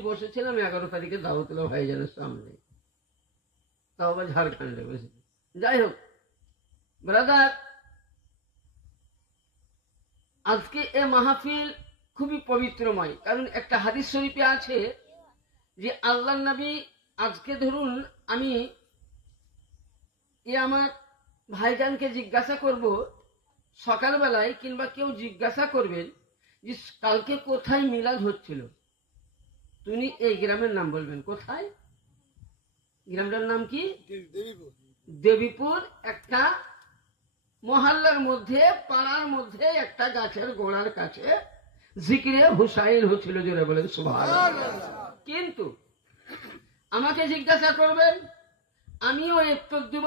বসেছিলাম 11 তারিখে দাওয়াতুল্লাহ ভাইজানের সামনে, তাও আবার ঝাড়খণ্ডে বসে। যাই হোক ব্রাদার, আজকে এ মাহফিল খুবই পবিত্রময়। কারণ একটা হাদিস শরীফে আছে যে আল্লাহর নবী, আজকে ধরুন আমি আমার ভাইজানকে জিজ্ঞাসা করব সকালবেলায়, কিংবা কেউ জিজ্ঞাসা করবেন যে কালকে কোথায় মিলাদ হচ্ছিল, তুমি এই গ্রামের নাম বলবেন। কোথায়? গ্রামটার নাম কি? দেবীপুর। একটা মহল্লার মধ্যে, পাড়ার মধ্যে একটা গাছের গোড়ার কাছে জিকিরে হুসাইন হচ্ছিল, জোরে বলেন সুবহানাল্লাহ। কিন্তু আমাকে জিজ্ঞাসা করবেন, আমিও উত্তর দিব।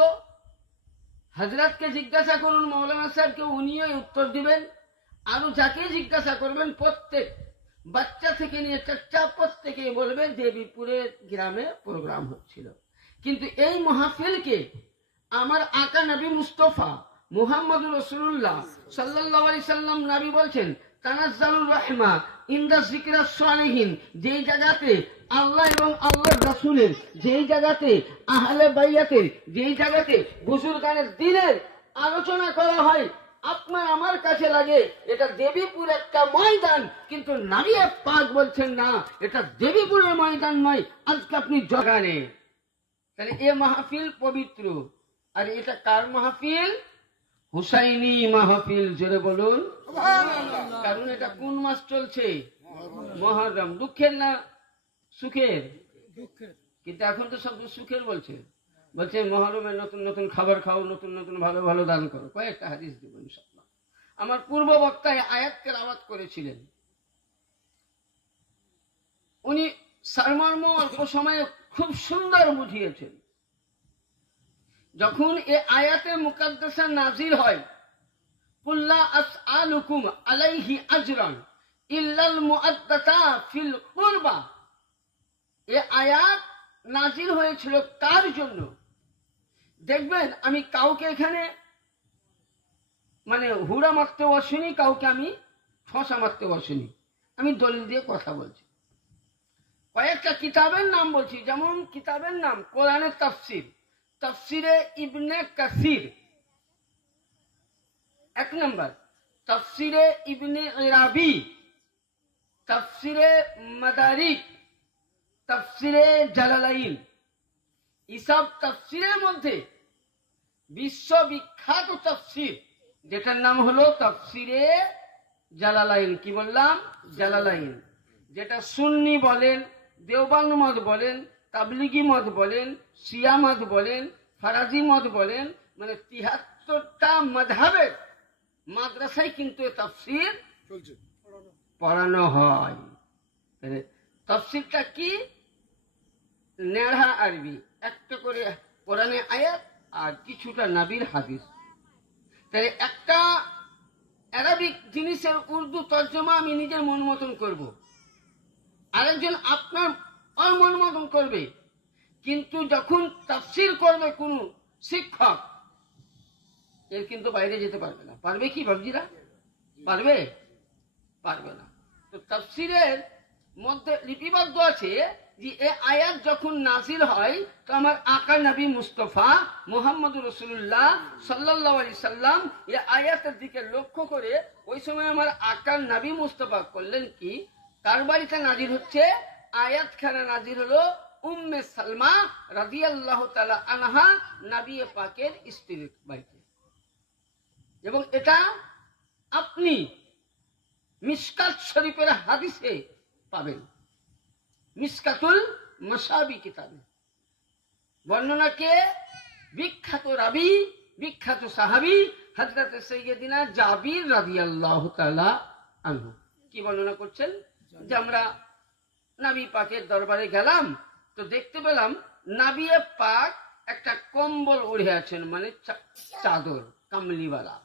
হযরতকে জিজ্ঞাসা করুন, মৌলানা সাহেবকে, উনিও উত্তর দিবেন। আরো যাকে জিজ্ঞাসা করবেন, প্রত্যেক বাচ্চা থেকে নিয়ে চাচা প্রত্যেকে বলবে দেবীপুরের গ্রামে প্রোগ্রাম হচ্ছিল। কিন্তু এই মাহফিলকে আমার আকা নবী মুস্তাফা মুহাম্মদুর রাসূলুল্লাহ সাল্লাল্লাহু আলাইহি সাল্লাম নবী বলছেন, তানাজ্জালুর রাহমা ইনদা যিকরাস সালিহিন, যেই জায়গাতে আল্লাহ এবং আল্লাহর রাসূলের, যেই জায়গাতে আহলে বাইয়াতের, যেই জায়গাতে বুজুর্গানের দ্বীনের আলোচনা করা হয়, আপনার আমার কাছে লাগে এটা দেবীপুর একটা ময়দান, কিন্তু নবী পাক বলছেন না, এটা দেবীপুরের ময়দান নয়, আজকে আপনি জগানে। তাহলে এ মাহফিল পবিত্র। আর এটা কার মাহফিল? হুসাইনি মাহফিল, জোরে বলুন। কারণ এটা কোন মাস চলছে? মুহররম। দুঃখের না সুখের? কিন্তু এখন তো সব সুখের বলছে। বলছে মুহররমে নতুন নতুন খাবার খাও, নতুন নতুন ভালো ভালো দান করো। কয়েকটা হাদিস দেব ইনশাআল্লাহ। আমার পূর্ব বক্তায় আয়াত তেলাওয়াত করেছিলেন, উনি সারমর্ম অল্প সময়ে খুব সুন্দর বুঝিয়েছেন। যখন এ আয়াতে মুকাদ্দাসা নাজিল হয়, কুল্লা আসআলুকুম আলাইহি আজরান ইল্লাল মুআদ্দাতা ফিল কুরবা, এ আয়াত নাজিল হয়েছিল কার জন্য? দেখবেন আমি কাউকে এখানে মানে হুড়া মারতে বসিনি, কাউকে আমি ঠোঁসা মারতে বসিনি, আমি দলিল দিয়ে কথা বলছি। কয়েকটা কিতাবের নাম বলছি, যেমন কিতাবের নাম কোরআনের তাফসির, তাফসিরে ইবনে কাসির 1 নম্বর, তাফসিরে ইবনে ইরাবি, তাফসিরে মাদারিক, তাফসিরে জালালাইন। এসব তাফসিরের মধ্যে বিশ্ববিখ্যাত তাফসির যেটার নাম হলো তাফসিরে জালালাইন। কি বললাম? জালালাইন। যেটা সুন্নি বলেন, দেওবন্দ মত বলেন, তাবলিগি মত বলেন, শিয়া মত বলেন, ফারাজি মত বলেন, মানে 73টা মাযহাবের মাদ্রাসায় কিন্তু তাফসির পড়ানো হয়। তাফসিরটা কি? নেড়া আরবি, একটা করে কোরআনে আয়াত আর কিছুটা নবীর হাদিস। তাহলে একটা আরবিক জিনিসের উর্দু তর্জমা আমি নিজের মন মতন করব, আরেকজন আপনার মন মতন করবে। কিন্তু যখন তাফসির করবে কোন শিক্ষক, এর কিন্তু বাইরে যেতে পারবে না। পারবে কি বাবজিরা? পারবে? পারবে না। তো তাফসিরের মধ্যে লিপিবদ্ধ আছে যে এ আয়াত যখন নাজিল হয়, তো আমার আকা নবী মুস্তাফা মুহাম্মদুর রাসূলুল্লাহ সাল্লাল্লাহু আলাইহি সাল্লাম এই আয়াতের দিকে লক্ষ্য করে ওই সময় আমার আকা নবী মুস্তাফা করলেন কি, কার বাড়িতে নাজিল হচ্ছে? আয়াতখানা নাজিল হলো উম্মে সালমা রাদিয়াল্লাহু তাআলা আনহা, নবী পাকের স্ত্রীর বাড়িতে। এবং এটা আপনি মিশকাত শরীফের হাদিসে পাবেন, মিশকাতুল মাসাবি কিতাবে। বর্ণনাকে বিখ্যাত রাবি, বিখ্যাত সাহাবী হযরত সাইয়্যিদিনা জাবির রাদিয়াল্লাহু তাআলা আনহু কি বর্ণনা করছেন যে আমরা নবী পাকের দরবারে গেলাম, তো দেখতে পেলাম নবী পাক একটা কম্বল ওড়ে আছেন, মানে চাদর কামলিওয়ালা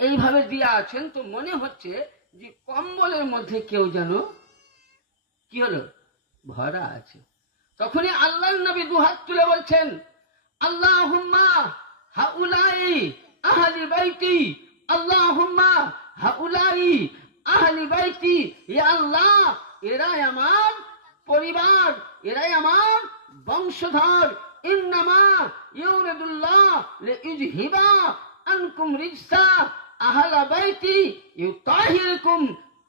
এইভাবে দিয়ে আছেন। তো মনে হচ্ছে যে কম্বলের মধ্যে কেউ যেন কি হলো ভরা আছে। তখনই আল্লাহর নবী দুহাত তুলে বলছেন, আল্লাহুম্মা হাউলাই আহলি বাইতি, আল্লাহুম্মা হাউলাই আহলি বাইতি, ইয়া আল্লাহ এরা আমার পরিবার, এরাই আমার বংশধর। ইন্নামা ইউরিদুল্লাহ লিইযহিবা আনকুম রিজসা আহলা বাইতি ইউতাহিরকুম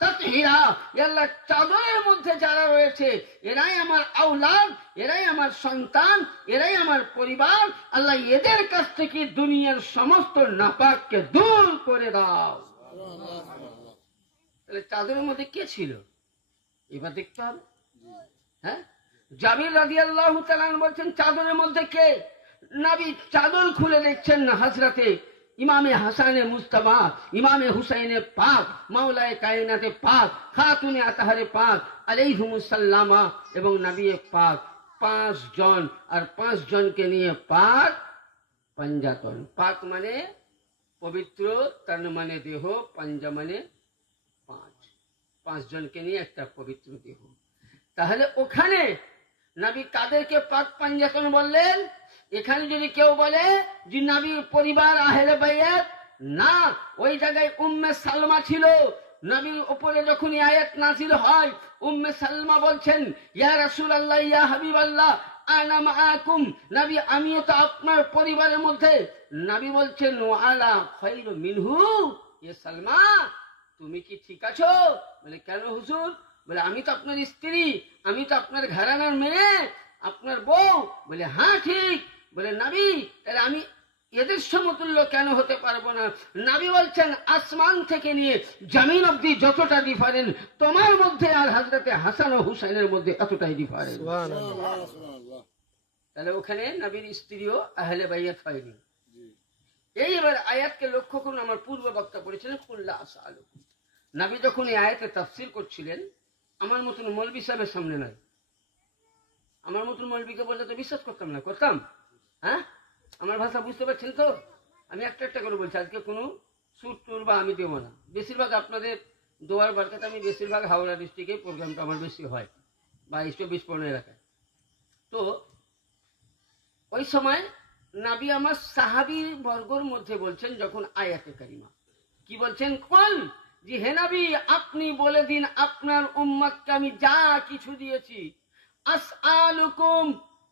তাতহীরা। আল্লাহ চাদরের মধ্যে যারা রয়েছে এরাই আমার আওলাদ, এরাই আমার সন্তান, এরাই আমার পরিবার। আল্লাহ এদের কাছ থেকে দুনিয়ার সমস্ত নাপাককে দূর করে দাও। তাহলে চাদরের মধ্যে কে ছিল এবার দেখতে হবে। হ্যাঁ, জাবির রাদিয়াল্লাহু তাআলা বলছেন চাদরের মধ্যে কে? নবী চাদর খুলে দেখছেন না হযরতে ইমামে হাসানে মুস্তাফা, ইমামে হুসাইনে পাক, মাওলায়ে কায়নাতে পাক, খাতুনে আতাহারে পাক আলাইহিমুস সালামা এবং নবী পাক 5 জন, আর 5 জনকে নিয়ে পাক পাঞ্জাতন। পাক মানে পবিত্র, তন মানে দেহ, পাঞ্জা মানে 5 জনকে নিয়ে একটা পবিত্র দেহ। তাহলে ওখানে নবী কাদেরকে পাক পাঞ্জাতন বললেন? এখানে যদি কেউ বলে যে নবীর পরিবার আহলে বাইত, না, ওই জায়গায় উম্মে সালমা ছিল। নবীর উপরে যখন আয়াত নাযিল হয় উম্মে সালমা বলছেন, ইয়া রাসূলুল্লাহ, ইয়া হাবিবাল্লাহ, আনা মাআকুম, নবী আমিও তো আপনার পরিবারের মধ্যে। নবী বলছেন, ওয়ালা খায়রু মিনহু, ইয়া সালমা তুমি কি ঠিক আছো? বলে কেন হুজুর? বলে আমি তো আপনার স্ত্রী, আমি তো আপনার ঘরানার মেয়ে, আপনার বউ। বলে হ্যাঁ ঠিক। বলে নবী তাহলে আমি এদের সমতুল্য কেন হতে পারবো না? নবী বলছেন আসমান থেকে নিয়ে জমিন অবধি যতটা ডিফারেন্স তোমার মধ্যে আর হযরতে হাসান ও হুসাইনের মধ্যে এতটাই ডিফারেন্স। তাহলে ওখানে নবীর স্ত্রীও আহলে বাইত হয়নি। এইবার আয়াতকে লক্ষ্য করুন। আমার পূর্ব বক্তা পড়েছিলেন কুল্লা আসালুকুম। নবী যখন এই আয়াতে তাফসীর করছিলেন, আমার মতন মৌলবী সাহেবের সামনে নয়, আমার মতন মৌলবীকে বললে তো বিশ্বাস করতাম না, করতাম? হ্যাঁ, আমার ভাষা বুঝতে পারছেন তো? আমি একটা একটা করে বলছি, আজকে কোনো সুর টুর বা আমি দেবো না। বেশিরভাগ আপনাদের দোয়ার বারকাতে আমি বেশিরভাগ হাওড়া ডিস্ট্রিক্টে প্রোগ্রামটা আমার বেশি হয়, বা 24-25 এলাকায়। তো ওই সময় নবী আমার সাহাবী বর্গর মধ্যে বলছেন, যখন আয়াতে কারিমা কি বলছেন, কুল, যে হে নবী আপনি বলে দিন আপনার উম্মতকে আমি যা কিছু দিয়েছি, আসআলুকুম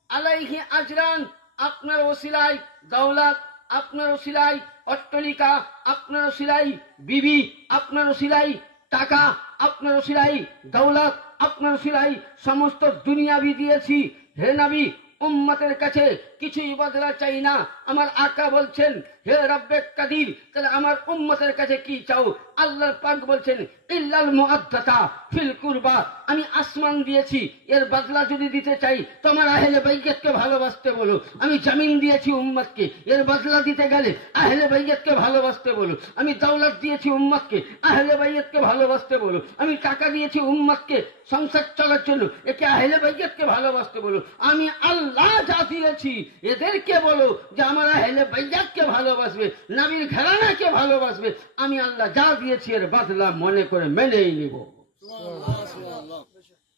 আলাইহি আজরান, আপনার ওসিলাই দৌলত, আপনার ওসিলাই অট্টালিকা, আপনার ওসিলাই বিবি, আপনার ওসিলাই টাকা, আপনার ওসিলাই দৌলত, আপনার ওসিলাই সমস্ত দুনিয়াবি দিয়েছি। হে নবী উম্মতের কাছে কিছুই বদলা চাই না। আমার আকা বলছেন, হে রব্বে কাদির, তাহলে আমার উম্মতের কাছে কি চাও? আল্লাহ পাক বলছেন, ইল্লাল মুআদ্দাতা ফিল কুরবা, আমি আসমান দিয়েছি, এর বদলা যদি দিতে চাই তোমার আহলে বাইতকে ভালোবাসতে বলো। আমি জমিন দিয়েছি উম্মতকে, এর বদলা দিতে গেলে আহলে বাইতকে ভালোবাসতে বলো। আমি দৌলত দিয়েছি উম্মতকে, আহলে বাইতকে ভালোবাসতে বলো। আমি টাকা দিয়েছি উম্মতকে সংসার চলার জন্য, একে আহলে বাইতকে ভালোবাসতে বলো। আমি আল্লাহ যা দিয়েছি এদেরকে বলো যে আমার আহলে বাইতকে ভালোবাসবে, নবীর ঘরানাকে ভালোবাসবে। আমি আল্লাহ যা দিয়েছি এর বদলা মনে করে মেনেই নিব।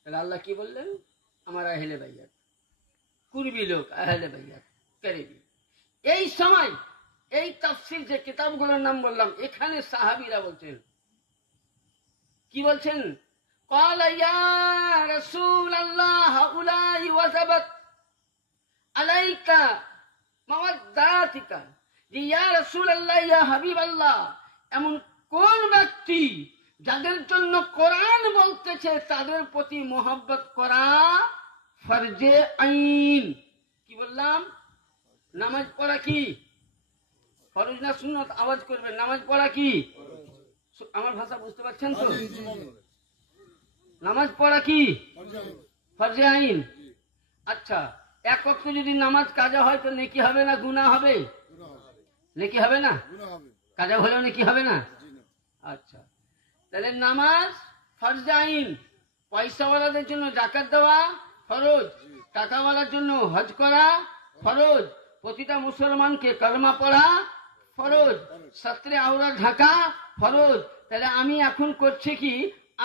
তাহলে আল্লাহ কি বললেন? আমার আহলে বাইত, কুরবি লোক আহলে বাইত করিবি। এই সময় এই তাফসীর যে কিতাবগুলোর নাম বললাম, এখানে সাহাবীরা বলছেন, কি বলছেন? ক্বালা ইয়া রাসূলুল্লাহ হাউলাই ওয়াজাবাত আলাইকা মাওয়াদ্দাতিকা, ইয়া রাসূলুল্লাহ, ইয়া হাবিবাল্লাহ, এমন কোন ব্যক্তি যাদের জন্য কোরআন বলতেছে তাদের প্রতি মোহাব্বত করা ফরজে আইন। কি বললাম? নামাজ পড়া কি ফরজ না সুন্নাত? আওয়াজ করবেন। নামাজ পড়া কি? আমার ভাষা বুঝতে পারছেন তো? নামাজ পড়া কি ফরজে আইন। আচ্ছা, এক ওয়াক্ত যদি নামাজ কাজা হয় তো নেকি হবে না গুনাহ হবে? নেকি হবে না? কাজা হলেও নেকি হবে না? আচ্ছা, তাহলে নামাজ ফরজে আইন। পয়সাওয়ালাদের জন্য যাকাত দেওয়া ফরজ, টাকাওয়ালার জন্য হজ করা ফরজ, প্রতিটা মুসলমানকে কলমা পড়া ফরজ, সত্রে আওরা ঢাকা ফরজ। তাহলে আমি এখন করছি কি?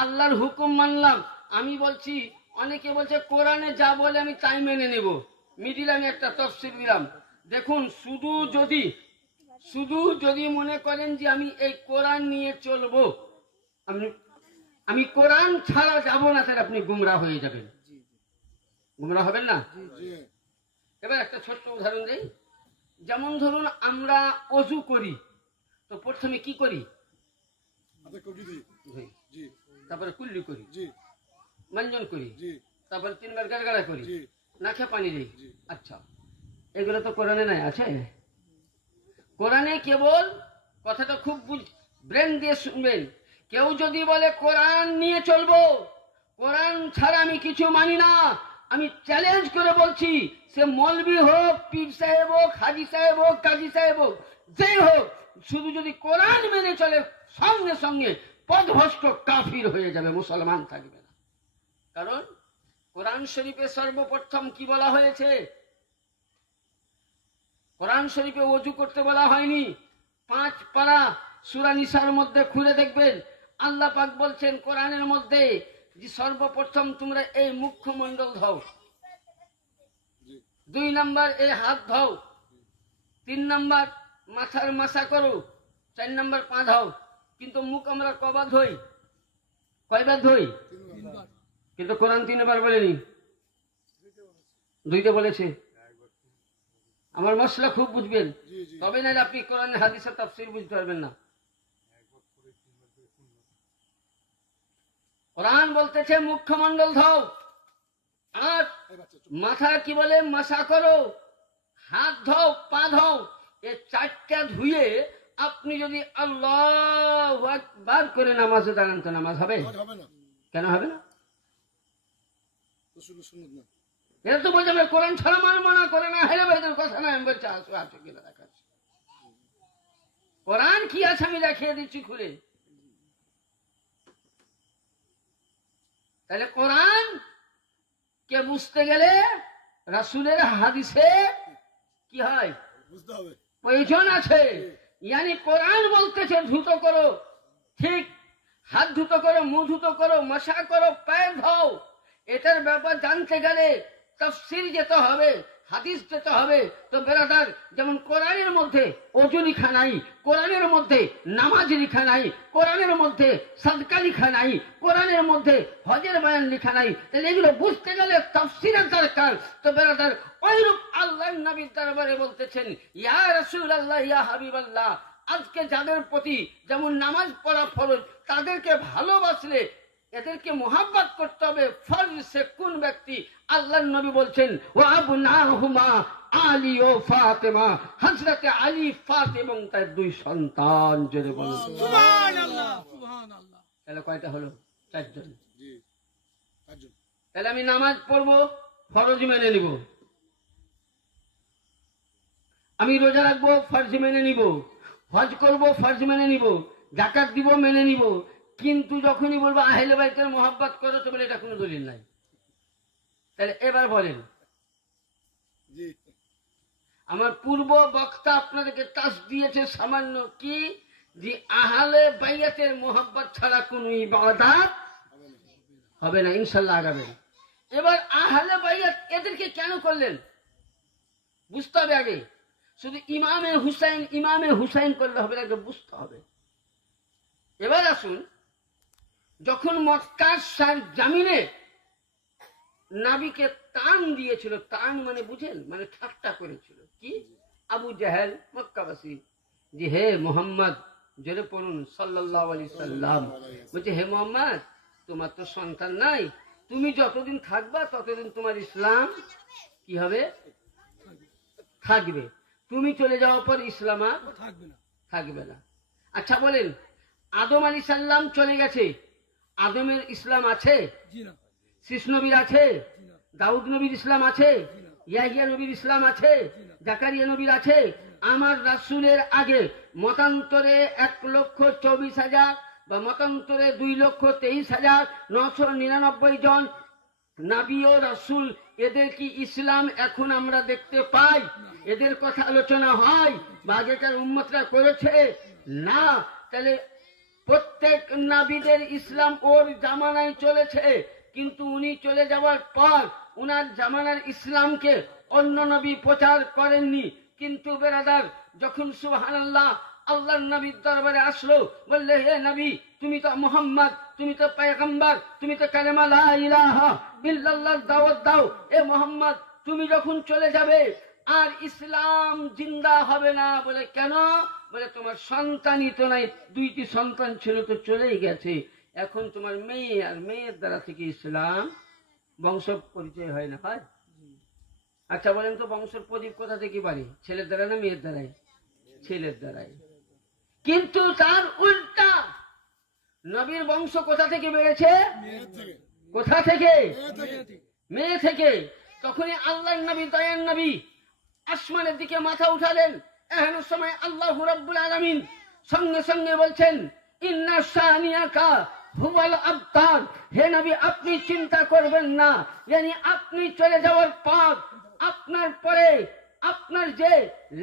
আল্লাহর হুকুম মানলাম। আমি বলছি, অনেকে বলছে কোরআনে যা বলে আমি তাই মেনে নেব। মিডিলে আমি একটা তাফসীর দিলাম। দেখুন, শুধু যদি মনে করেন যে আমি এই কোরআন নিয়ে চলবো, আমি কোরআন ছাড়া যাব না, তাহলে আপনি গুমরাহ হয়ে যাবেন। গুমরা হবেন না? এবার একটা ছোট্ট উদাহরণ দিই। যেমন ধরুন আমরা অজু করি, তো প্রথমে কি করি? তারপরে কুল্লি করি, মাঞ্জন করি, তারপরে 3 বার গাড়গাড়া করি, নাকে পানি দিই। আচ্ছা, এগুলো তো কোরআনে নাই, আছে? কোরআনে কেবল, কথাটা খুব ব্রেন দিয়ে শুনবেন, কেউ যদি বলে কোরআন নিয়ে চলবো, কোরআন ছাড়া আমি কিছু মানি না, আমি চ্যালেঞ্জ করে বলছি, সে মৌলবি হোক, পীর সাহেব হোক, হাজি সাহেব হোক, কাজী সাহেব হোক, যেই হোক, শুধু যদি কোরআন মেনে চলে সঙ্গে সঙ্গে পথভ্রষ্ট কাফির হয়ে যাবে, মুসলমান থাকবে না। কারণ কোরআন শরীফে সর্বপ্রথম কি বলা হয়েছে? কোরআন শরীফে ওযু করতে বলা হয়নি। 5 পারা সূরা নিসার মধ্যে খুলে দেখবেন, আল্লাহ পাক বলছেন কোরআনের মধ্যে যে সর্বপ্রথম তোমরা এই মুখমণ্ডল ধোও, 2 নাম্বার এই হাত ধোও, 3 নাম্বার মাথার মাসা করো, 4 নাম্বার পা ধোও। কিন্তু মুখ আমরা কবার ধোই? কয়বার ধোই? কিন্তু কোরআন 3 বার বলেনি, 2তে বলেছে। আমার মশলা খুব বুঝবেন, তবে নাহলে আপনি কোরআন হাদিসের তাফসীর বুঝতে পারবেন না। কোরআন বলতেছে মুখমণ্ডল ধোও, আর মাথা কি বলে? মাসা করো, হাত ধোও, পা ধোও। এই 4টা ধুয়ে আপনি যদি আল্লাহু আকবার করে নামাজে দাঁড়ান, তো নামাজ হবে? কেন হবে না? এটা তো বলছে কোরআন ছাড়া মানা করে না, হেরে ভাইদের কথা না। আমি বলছি আছে কিনা দেখাচ্ছি, কোরআন কি আছে আমি দেখিয়ে দিচ্ছি খুলে। তাহলে কোরআন কে বুঝতে গেলে রাসূলের হাদিসে কি হয় বুঝতে হবে, প্রয়োজন আছে। ইয়ানি কোরআন বলতেছে ধুতো করো, ঠিক, হাত ধুতো করো, মুখ ধুতো করো, মাসা করো, পায়ের ধোও। এটার ব্যাপার জানতে গেলে তাফসীর যেতে হবে, হাদিস যেতে হবে। তো বেরাদার, যেমন কোরআনের মধ্যে ওযু লিখা নাই, কোরআনের মধ্যে নামাজ লিখা নাই, কোরআনের মধ্যে সাদকা লিখা নাই, কোরআনের মধ্যে হজের বয়ান লিখা নাই, তাহলে এগুলো বুঝতে গেলে তাফসীরের দরকার। তো বেরাদার, ওইরূপ আল্লাহর নবীর দরবারে বলতেছেন, ইয়া রাসূলুল্লাহ, ইয়া হাবিবাল্লাহ, আজকে যাদের প্রতি যেমন নামাজ পড়া ফরজ, তাদেরকে ভালোবাসলে এদেরকে মোহাব্বত করতে হবে। ফরজ সে কোন ব্যক্তি? আল্লাহর নবী বলছেন, ওয়া আবনাহুমা আলী ও ফাতেমা, হযরতে আলী, ফাতেমা এবং তার 2 সন্তান। জোরে বলুন সুবহানাল্লাহ, সুবহানাল্লাহ। তাহলে কয়টা হলো? 4 জন। জি, 4 জন। তাহলে আমি নামাজ পড়বো, ফরজ মেনে নিব। আমি রোজা রাখবো, ফরজ মেনে নিব। হজ করব, ফরজ মেনে নিব। যাকাত দিব, মেনে নিব। কিন্তু যখনই বলবো আহলে বাইতের মোহাব্বত করো, তো বলে এটা কোনো দলিল নাই। তাহলে এবার বলেন, আমার পূর্ব বক্তা আপনাদেরকে টাচ দিয়েছে সামান্য কি, যে আহলে বাইতের মোহাব্বত ছাড়া কোনো ইবাদত হবে না। ইনশাআল্লাহ আগাবেন। এবার আহলে বাইত এদেরকে কেন করলেন বুঝতে হবে আগে। শুধু ইমামে হুসাইন করলে হবে না, আগে বুঝতে হবে। এবার আসুন, যখন মক্কার জামিনে নাবিকে টান দিয়েছিল, টান মানে বুঝেন, মানে ঠাট্টা করেছিল কি? আবু জাহেল মক্কাবাসী, যে হে মোহাম্মদ, জোরে পড়ুন সাল্লাল্লাহু আলাইহি সাল্লাম, বলছে হে মোহাম্মদ, তোমার তো সন্তান নাই, তুমি যতদিন থাকবা ততদিন তোমার ইসলাম কি হবে? থাকবে। তুমি চলে যাওয়ার পর ইসলাম আর থাকবে না। আচ্ছা বলেন, আদম আলাইহিস সালাম চলে গেছে, আদমের ইসলাম আছে? শীষ নবীর আছে? দাউদ নবীর ইসলাম আছে? ইয়াহিয়া নবীর ইসলাম আছে? জাকারিয়া নবীর আছে? আমার রাসূলের আগে মতান্তরে 1,24,000 বা মতান্তরে 2,23,999 জন নবী ও রাসূল, এদের কি ইসলাম এখন আমরা দেখতে পাই? এদের কথা আলোচনা হয় বা আগেকার উম্মতরা করেছে? না। তাহলে প্রত্যেক নবীদের ইসলাম ওর জামানায় চলেছে, কিন্তু উনি চলে যাওয়ার পর উনার জামানার ইসলামকে অন্য নবী প্রচার করেননি। কিন্তু বেরাদার, যখন সুবহানাল্লাহ আল্লাহর নবীর দরবারে আসলো, বললে হে নবী, তুমি তো মুহাম্মদ, তুমি তো পয়গম্বর, তুমি তো কালেমা লা ইলাহা ইল্লাল্লাহ দাওয়াত দাও। এ মুহাম্মদ, তুমি যখন চলে যাবে আর ইসলাম জিন্দা হবে না। বলে কেন? বলে তোমার সন্তানই তো নাই, 2টি সন্তান ছিল তো চলেই গেছে, এখন তোমার মেয়ে, আর মেয়ের দ্বারা থেকে ইসলাম বংশ পরিচয় হয় না। হয়? আচ্ছা বলেন তো, বংশের প্রদীপ কোথা থেকে পারে? ছেলের দ্বারা না মেয়ের দ্বারাই? ছেলের দ্বারাই। কিন্তু তার উল্টা, নবীর বংশ কোথা থেকে বেড়েছে? কোথা থেকে? মেয়ে থেকে। তখনই আল্লাহর নবী, দয়ার নবী আসমানের দিকে মাথা উঠালেন। এহেন সময় আল্লাহ রাব্বুল আলামিন সঙ্গে সঙ্গে বলছেন, ইন্না শানিয়াকা হুয়াল আবতার। হে নবী, আপনি চিন্তা করবেন না, yani আপনি চলে যাওয়ার পর আপনার পরে আপনার যে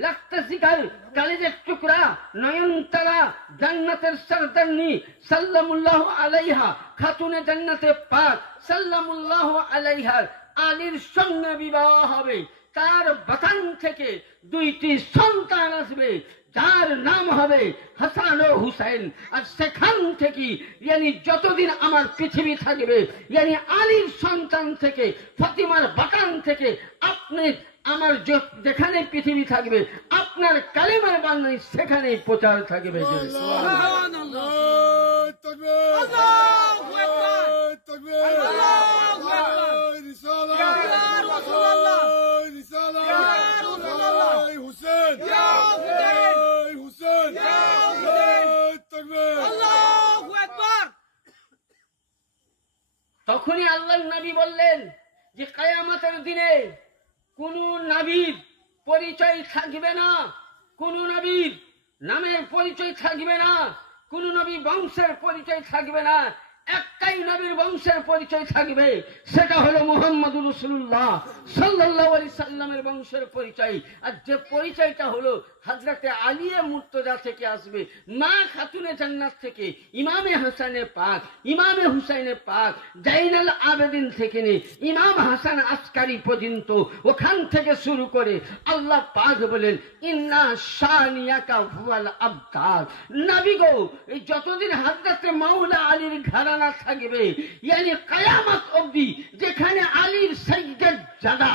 লাখতে জিগার কালিজের টুকরা নয়নতারা জান্নাতের সরদারনি সাল্লাল্লাহু আলাইহা খাতুনে জান্নাতে পাক সাল্লাল্লাহু আলাইহার আলীর সঙ্গে বিবাহ হবে। তার বাতান থেকে 2টি সন্তান আসবে, যার নাম হবে হাসান ও হুসাইন। আর সেখান থেকে yani যতদিন আমার পৃথিবী থাকবে, yani আলীর সন্তান থেকে, ফাতিমার বাতান থেকে আপনি আমার যেখানে পৃথিবী থাকবে, আপনার কালেমার বাণী সেখানেই প্রচার থাকবে। সুবহানাল্লাহ, তাকবীর, আল্লাহু আকবার, তাকবীর, আল্লাহু আকবার, রিসালাত, ইয়া রাসূলুল্লাহ, রিসালাত, ইয়া রাসূলুল্লাহ, হুসেন, ইয়া হুসেন, ইয়া হুসেন, তাকবীর, আল্লাহু আকবার। তখনই আল্লাহর নবী বললেন যে কিয়ামতের দিনে কোন নবীর পরিচয় থাকবে না, কোন নবীর নামের পরিচয় থাকবে না, কোন নবী বংশের পরিচয় থাকবে না। একটাই নবীর বংশের পরিচয় থাকবে, সেটা হলো মুহাম্মদুর রাসূলুল্লাহ সাল্লাল্লাহু আলাইহি সাল্লামের বংশের পরিচয়। আর যে পরিচয়টা হলো হযরতে আলী মুর্তজা থেকে আসবে, মা খাতুনে জান্নাত থেকে, ইমামে হাসানে পাক, ইমামে হুসাইনে পাক, জাইনাল আবেদিন থেকে নিয়ে ইমাম হাসান আসকারি পর্যন্ত, ওখান থেকে শুরু করে আল্লাহ পাক বলেন ইন্না শানিয়াকা হুয়াল আবতার। নবী গো, এই যতদিন হযরতে মাওলা আলীর ঘরানা থাকবে, yani কিয়ামত অবধি যেখানে আলীর সাইয়্যিদ জাদা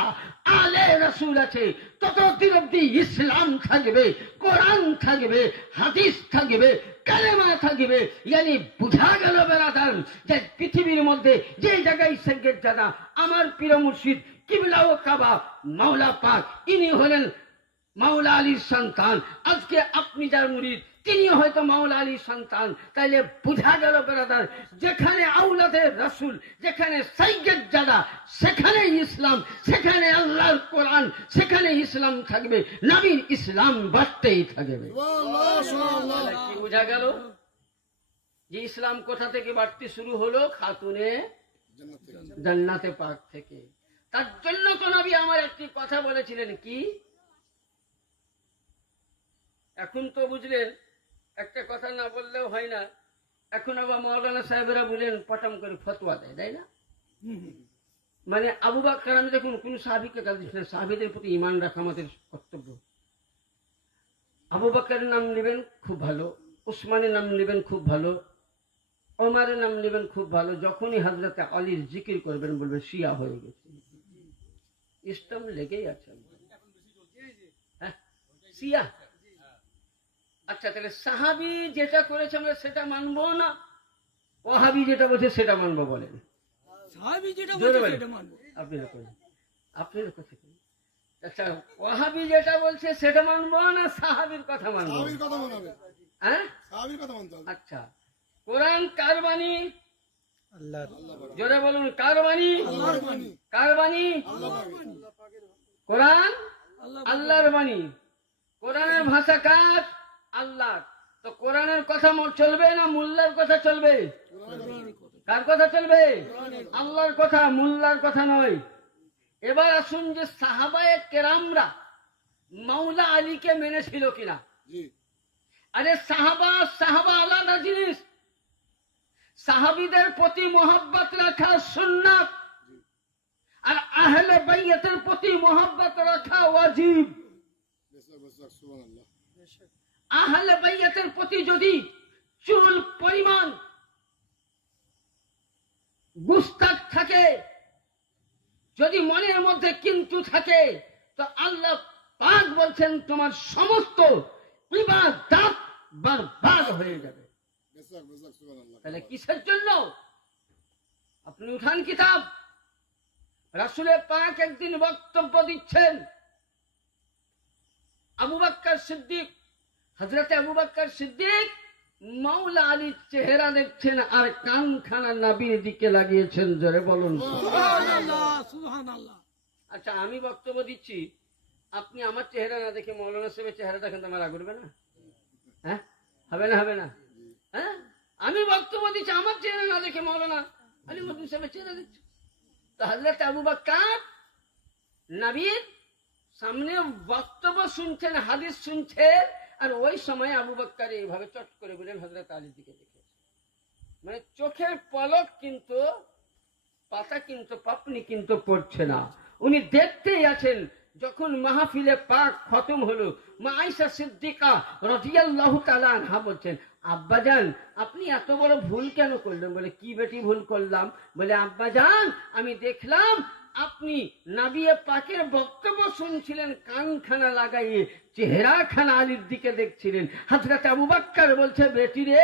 আলে রাসূল আছে, ততদিন অবধি ইসলাম থাকবে, কোরআন থাকবে, হাদিস থাকবে, কালেমা থাকবে। yani বুঝা গেল বেরাদার, যে পৃথিবীর মধ্যে যে জায়গায় সাইয়্যিদ জাদা আমার পীর মুর্শিদ কিবলা ও কাবা মাওলা পাক, ইনি হলেন মাওলা আলীর সন্তান। আজকে আপনি যার মুরিদ, তিনি হয়তো মাওলা আলীর সন্তান। তাইলে বুঝা গেল বেরাদার, যেখানে আওলাদে রাসূল, যেখানে সাইয়্যিদ জাদা, সেখানে ইসলাম, সেখানে আল্লাহর কোরআন, সেখানে ইসলাম থাকবে, নবীর ইসলাম বাড়তেই থাকবে। কি বুঝা গেল? যে ইসলাম কোথা থেকে বাড়তে শুরু হলো? খাতুনে জান্নাতে পাক থেকে। তার জন্য তো নবী আমার একটি কথা বলেছিলেন, কি? এখন তো বুঝলেন, একটা কথা না বললেও হয় না। এখন আবার মাওলানা সাহেবেরা বলেন পটাম করে ফতোয়া দেয়, তাই না? মানে আবু বকর, আমি দেখুন কোন সাহাবীকে গাল দিচ্ছেন, সাহাবীদের প্রতি ঈমান রাখা আমাদের কর্তব্য। আবু বকরের নাম নেবেন খুব ভালো, উসমানের নাম নেবেন খুব ভালো, ওমরের নাম নেবেন খুব ভালো। যখনই হযরতে আলীর জিকির করবেন বলবেন শিয়া হয়ে গেছে। ইসলাম লেগেই আছে, হ্যাঁ, শিয়া। আচ্ছা, তাহলে সাহাবী যেটা করেছে আমরা সেটা মানবো না, ওয়াহাবি যেটা বলছে সেটা মানবো? বলেন, সাহাবী যেটা বলছে সেটা মানবো। আপনার কথা কি? আচ্ছা, ওয়াহাবি যেটা বলছে সেটা মানবো না সাহাবীর কথা মানবো? সাহাবীর কথা মানবে। হ্যাঁ, সাহাবীর কথা মানতে হবে। আচ্ছা, কোরআন কার বাণী? আল্লাহর। জোরে বলুন, কার বাণী? আল্লাহর বাণী। কার বাণী? আল্লাহর বাণী। কোরআন আল্লাহর বাণী। কোরআনের ভাষা কার? আল্লাহ। তো কোরআনের কথা চলবে না মোল্লার কথা চলবে? কার কথা চলবে? আল্লাহর কথা, মোল্লার কথা নয়। এবার আসুন যে সাহাবায়ে কেরামরা মাওলা আলীকে মেনেছিল কিনা? আরে সাহাবা আলাদা জিনিস। সাহাবীদের প্রতি মোহাব্বত রাখা সুন্নাত, আর আহলে বাইতের প্রতি মোহাব্বত রাখা ওয়াজিব। আহলে বাইতের প্রতি যদি চুল পরিমাণ গুস্তাখ থাকে, যদি মনের মধ্যে কিন্তু থাকে, তো আল্লাহ পাক বলছেন তোমার সমস্ত ইবাদত বরবাদ হয়ে যাবে। তাহলে কিসের জন্য? আপনি উঠান কিতাব, রাসূলের পাক একদিন বক্তব্য দিচ্ছেন, আবু বকর সিদ্দিক, হযরত আবু বকর সিদ্দিক মাওলা আলীর চেহারা দেখছেন আর কানখানা নবীর দিকে লাগিয়েছেন। জোরে বলুন সুবহানাল্লাহ, সুবহানাল্লাহ। আচ্ছা, আমি বক্তব্য দিচ্ছি, আপনি আমার চেহারা না দেখে মৌলানা সাহেবের চেহারা দেখেন, তো আমার রাগ উঠবে না? হ্যাঁ, হবে না? হবে না? হ্যাঁ, আমি বক্তব্য দিচ্ছি, আমার চেহারা না দেখে মৌলানা আলী মদনী সাহেবের চেহারা দেখছে। তো হযরত আবু বকর নবীর সামনে বক্তব্য শুনছেন, হাদিস শুনছেন, আর ওই সময় আবু বকর এইভাবে চট করে বলেন হযরত আলীর দিকে দেখে, মানে চোখের পলক কিন্তু, পাতা কিন্তু, পাপনি কিন্তু পড়ছে না, উনি দেখতেই আছেন। যখন মাহফিলে পাক খতম হলো, মা আয়েশা সিদ্দিকা রাদিয়াল্লাহু তাআলা আনহা বলছেন, আব্বাজান আপনি এত বড় ভুল কেন করলেন? বলে, কি বেটি ভুল করলাম? বলে, আব্বাজান আমি দেখলাম আপনি নবী পাকের বক্তব্য শুনছিলেন, কানখানা লাগাইয়ে চেহারাখানা আলীর দিকে দেখছিলেন। হযরত আবু বকর বলছে, বেটি রে,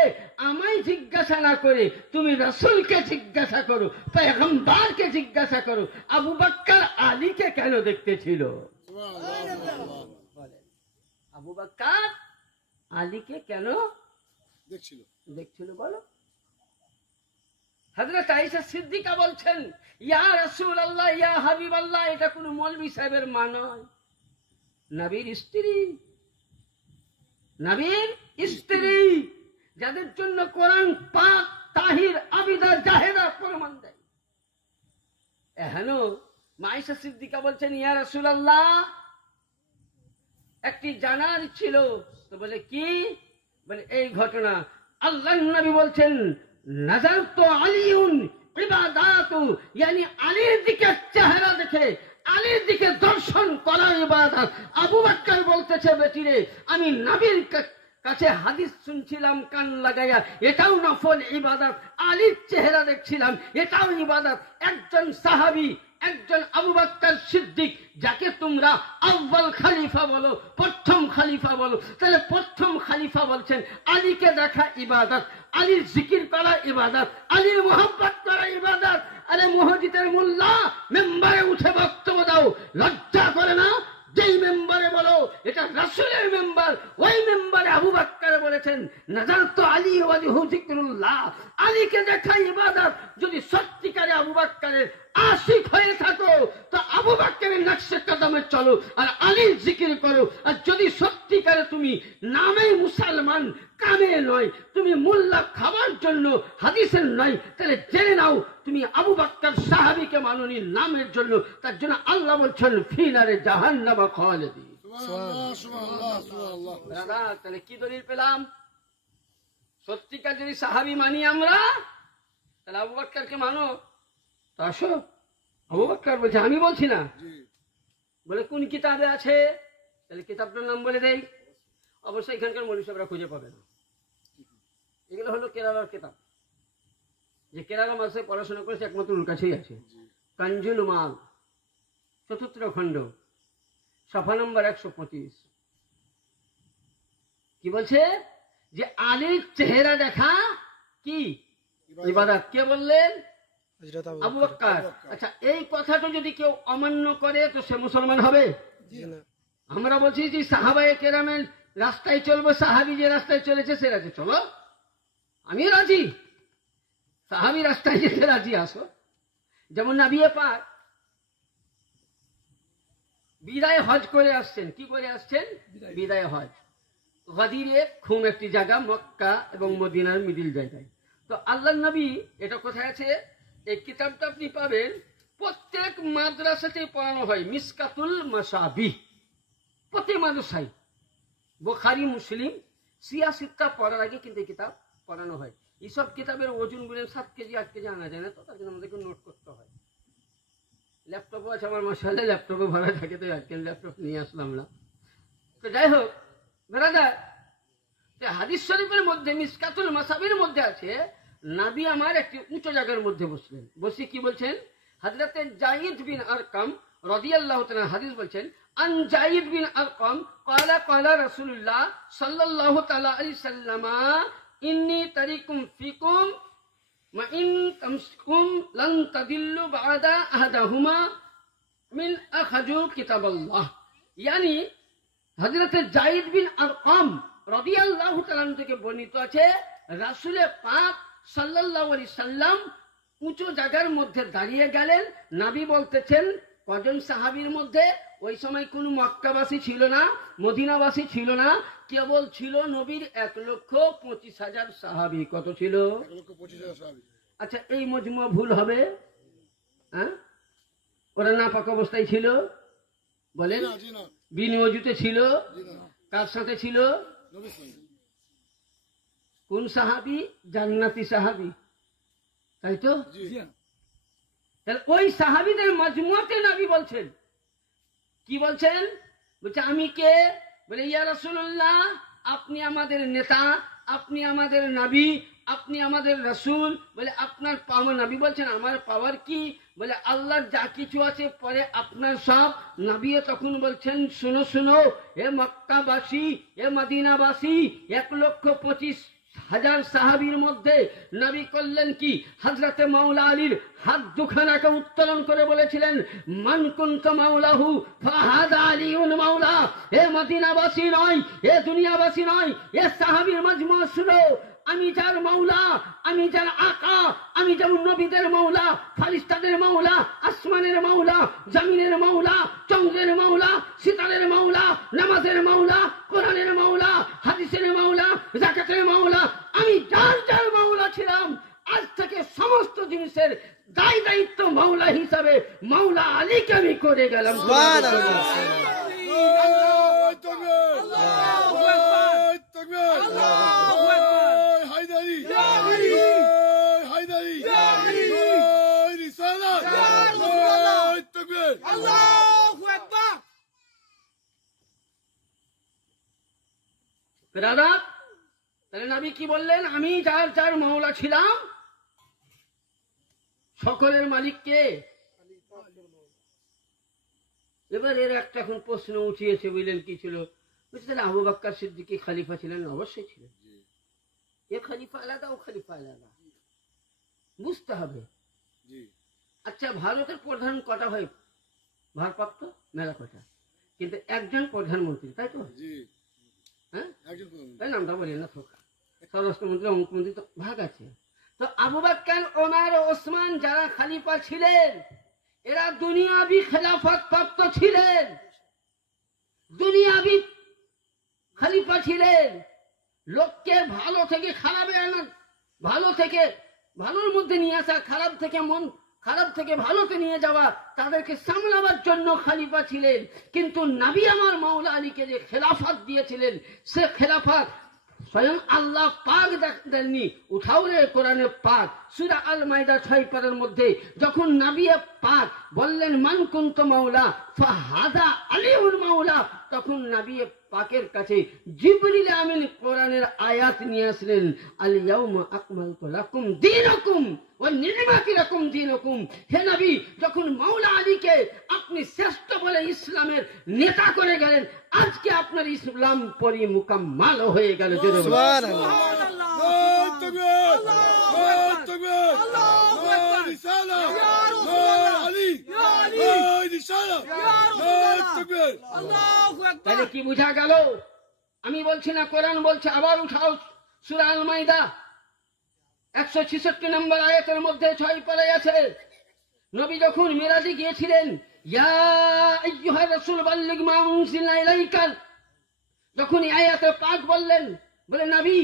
আমায় জিজ্ঞাসা না করে তুমি রাসূলকে জিজ্ঞাসা করো, পয়গম্বরকে জিজ্ঞাসা করো, আবু বকর আলীকে কেন দেখতেছিল? আবু বকর আলীকে কেন দেখছিল বলো? হযরত আয়েশা সিদ্দিকা বলছেন, ইয়া রাসূলুল্লাহ, ইয়া হাবিবাল্লাহ, এটা কোন মৌলভী সাহেবের মা নয়, নবীর স্ত্রী, নবীর স্ত্রী, যাদের জন্য কোরআন পাক তাহির আবিদা জাহেদা প্রমাণ দেয়। এহেন মা আয়েশা সিদ্দিকা বলছেন, ইয়া রাসূলুল্লাহ একটি জানার ছিল। তো বলে, কি? বলে, এই ঘটনা, আল্লাহর নবী বলছেন, নাজারতু আলিউন ইবাদাতু, यानी আলীর দিকে চেহারা দেখে, আলীর দিকে দর্শন করা ইবাদত। আবু বকর বলতেছে, বেটিরে আমি নবীর কাছে হাদিস শুনছিলাম কান লাগাইয়া, এটাও নফল ইবাদত, আলীর চেহারা দেখছিলাম, এটাও ইবাদত। একজন সাহাবী, একজন আবু বকর সিদ্দিক, যাকে তোমরা আউয়াল খলিফা বলো, প্রথম খলিফা বলো, তাহলে প্রথম খলিফা বলছেন আলীকে দেখা ইবাদত, আলীর জিকির করা ইবাদত, আলীর মোহাব্বত করা ইবাদত। আরে মসজিদের মোল্লা মেম্বারে উঠে বক্তব্য দাও, লজ্জা করে না? যেই মেম্বারে বলো এটা রাসূলের মেম্বার, ওই মেম্বারে আবু বকর বলেছেন, নাজারতু আলী ওয়াজহু যিকরুল্লাহ, আলীকে দেখা ইবাদত। যদি সত্যিকারে আবু বকরের আশিক হয়ে থাকো, তো আবু বকরের নকশে কদমে চলো আর আলীর জিকির করো। আর যদি সত্যিকারে তুমি নামে মুসলমান, কামে নয়, তুমি মোল্লা খাবার জন্য, হাদিসের নয়, তাহলে জেনে নাও তুমি আবু বকর সাহাবীকে মাননি নামের জন্য। তার জন্য আল্লাহ বলছেন, ফি নারে জাহান্নাম খালিদিন। সুবহানাল্লাহ, সুবহানাল্লাহ, সুবহানাল্লাহ। দাদা, তাহলে কি দলিল পেলাম? সত্যিকার যদি সাহাবী মানি আমরা, তাহলে আবু বকরকে মানো। তো আসো, আবু বকর বলছে, আমি বলছি না। বলে, কোন কিতাবে আছে? তাহলে কিতাবটার নাম বলে দেই। অবশ্যই এখানকার মৌলভী সাহেবরা খুঁজে পাবে না। এগুলো হলো কেরালার কিতাব, যে কেরালা মাসে পড়াশোনা করেছে, একমাত্র ওর কাছেই আছে। কানজুল মাল, ৪th খণ্ড, সফা নম্বর ১২৫। কি বলছে? যে আলীর চেহারা দেখা কি ইবাদত। কে বললেন? আবু বকর। আচ্ছা, এই কথাটা যদি কেউ অমান্য করে তো সে মুসলমান হবে? আমরা বলছি যে সাহাবায়ে কেরামের রাস্তায় চলবো, সাহাবী যে রাস্তায় চলেছে সে রাস্তায় চলো, আমি রাজি। সাহাবী রাস্তায় যেতে রাজি, আসো। যেমন নবী পাক বিদায় হজ করে আসছেন। কি করে আসছেন? বিদায় হজ। গাদিরে খুম একটি জায়গা, মক্কা এবং মদিনার মিডিল জায়গায়। তো আল্লাহর নবী, এটা কোথায় আছে? এই কিতাবটা আপনি পাবেন, প্রত্যেক মাদ্রাসাতে পড়ানো হয়, মিসকাতুল মাসাবিহ। প্রতি মাদ্রাসায় বুখারী, মুসলিম, সিয়াসিত্তা পড়ার আগে কিন্তু এই কিতাব পড়ানো হয়। এইসব কিতাবের ওজন গুলো 7 কেজি 8 কেজি আনা যায় না, তো তার জন্য আমাদেরকে নোট করতে হয়। ল্যাপটপও আছে আমার, মাশাআল্লাহ, ল্যাপটপে ভরা থাকে, তো আজকাল ল্যাপটপ নিয়ে আসলাম না। তো যাই হোক ব্রাদার, হাদিস শরীফের মধ্যে মিসকাতুল মাসাবির মধ্যে আছে, নাবি আমার একটি উঁচু জায়গার মধ্যে বসলেন, বসে কি বলছেন? হযরতে জায়েদ বিন আরকাম রাদিয়াল্লাহু তাআলা হাদিস বলছেন, আন জায়েদ বিন আরকাম ক্বালা ক্বালা রাসূলুল্লাহ সাল্লাল্লাহু তাআলা আলাইহি সাল্লামা ইন্নী তারিকুম ফিকুম মা ইন তামসকুম লান তাদিল্লু বা'দা আহাদাহুমা মিন আখাযু কিতাবাল্লাহ। ইয়ানি হযরতে জায়েদ বিন আরকাম রাদিয়াল্লাহু তাআলা থেকে বর্ণিত আছে, রাসূল পাক সাল্লাল্লাহু আলাইহি সাল্লাম উঁচু জায়গার মধ্যে দাঁড়িয়ে গেলেন। নবী বলতেছেন কজন সাহাবীর মধ্যে? ওই সময় কোন মক্কাবাসী ছিল না, মদিনাবাসী ছিল না, কেবল ছিল নবীর 1,25,000 সাহাবী। কত ছিল? 1,25,000 সাহাবী। আচ্ছা, এই মজমুয়া ভুল হবে? হ্যাঁ, ওরা না পাক অবস্থায় ছিল বলেন? জি না, বিনি ওযুতে ছিল। জি না। কার সাথে ছিল? নবীর সঙ্গে। কোন সাহাবী? জান্নাতি সাহাবী, তাই তো? জি। তাহলে ওই সাহাবীদের মজমুয়াতে নবী বলছেন, কি বলছেন? বলছে আমি কে? বলে ইয়া রাসূলুল্লাহ, আপনি আমাদের নেতা, আপনি আমাদের নবী, আপনি আমাদের রাসূল। বলে আপনার পাওয়ার? নবী বলছেন আমার পাওয়ার কি? বলে আল্লাহর যা কিছু আছে পরে আপনার সব। নবী তখন বলছেন শোনো শোনো, এ মক্কাবাসী, এ মদিনাবাসী, 1,25,000 সাহাবীর মধ্যে নবী করলেন কি? হযরতে মাওলা আলীর হাত দুখানাকে উত্তোলন করে বলেছিলেন মান কুনতু মাওলাহু ফাহাদা আলিউন মাওলা। এ মদিনাবাসী নয়, এ দুনিয়াবাসী নয়, এ সাহাবীর মজমুয়া শুনো, আমি যার মাওলা, আমি যার আকা, আমি যেমন নবীদের মাওলা, ফারিস্তাদের মাওলা, আসমানের মাওলা, জমিনের মাওলা, চন্দ্রের মাওলা, সিতারের মাওলা, নামাজের মাওলা, কোরআনের মাওলা, হাদিসের মাওলা, যাকাতের মাওলা, আমি যার যার মাওলা ছিলাম, আজ থেকে সমস্ত জিনিসের দায় দায়িত্ব মাওলা হিসাবে মাওলা আলীকে আমি করে গেলাম। সুবহানাল্লাহ। আল্লাহু আকবার। আল্লাহু আকবার। আল্লাহু আকবার। হায়দারি। ইয়া আলী। হায়দারি। ইয়া আলী। রিসালাত। ইয়া রাসূলুল্লাহ। আকবার। আল্লাহু আকবার। দাদা, তাহলে নবী কি বললেন? আমি যার যার মাওলা ছিলাম, সকলের মালিক কে? এবার এর একটা এখন প্রশ্ন উঠিয়েছে, বুঝলেন কি ছিল? বুঝতে আবু বকর সিদ্দিক খলিফা ছিলেন? অবশ্যই ছিলেন। এ খলিফা আলাদা, ও খলিফা আলাদা, বুঝতে হবে। আচ্ছা, ভারতের প্রধান কটা হয়? ভারপ্রাপ্ত মেলা কটা, কিন্তু একজন প্রধানমন্ত্রী, তাই তো? হ্যাঁ, তাই নামটা বলি না, স্বরাষ্ট্রমন্ত্রী, অঙ্কমন্ত্রী তো ভাগ আছে। তো আবু বকর, ওমর, ওসমান যারা খলিফা ছিলেন, এরা দুনিয়াবি খেলাফত প্রাপ্ত ছিলেন, দুনিয়াবি খলিফা ছিলেন। লোককে ভালো থেকে খারাপে আনা, ভালো থেকে ভালোর মধ্যে নিয়ে আসা, খারাপ থেকে ভালোতে নিয়ে যাওয়া, তাদেরকে সামলাবার জন্য খলিফা ছিলেন। কিন্তু নবী আমার মাওলা আলীকে যে খেলাফত দিয়েছিলেন, সে খেলাফত স্বয়ং আল্লাহ পাক দেননি। উঠাও রে কোরআনে পাক, সূরা আল মাইদা 6 পারার মধ্যে যখন নবী পাক বললেন মান কুনতু মাওলা ফাহাদা আলিউল মাওলা, তখন নবী পাকের কাছে জিবরিল আমিন কোরআনের আয়াত নিয়ে আসলেন, আল ইয়াউমা আকমালতু লাকুম দীনাকুম ওয়া নি'মাতু লাকুম দীনাকুম। হে নবী, যখন মাওলা আলীকে আপনি শ্রেষ্ঠ বলে ইসলামের নেতা করে গেলেন, আজকে আপনার ইসলাম পরিমুকাম্মাল হয়ে গেল। সুবহানাল্লাহ। তাহলে কি বুঝা গেল? আমি বলছি না, কোরআন বলছে। আবার উঠাও সূরা আল মাইদা 166 নম্বর আয়াতের মধ্যে 6 পারায় আছে, নবী যখন মিরাজে গিয়েছিলেন, ইয়া আইয়ুহার রাসূল বাল্লিগ মা উনজিলা ইলাইকা, যখন এই আয়াতে পাক বললেন, বলে নবী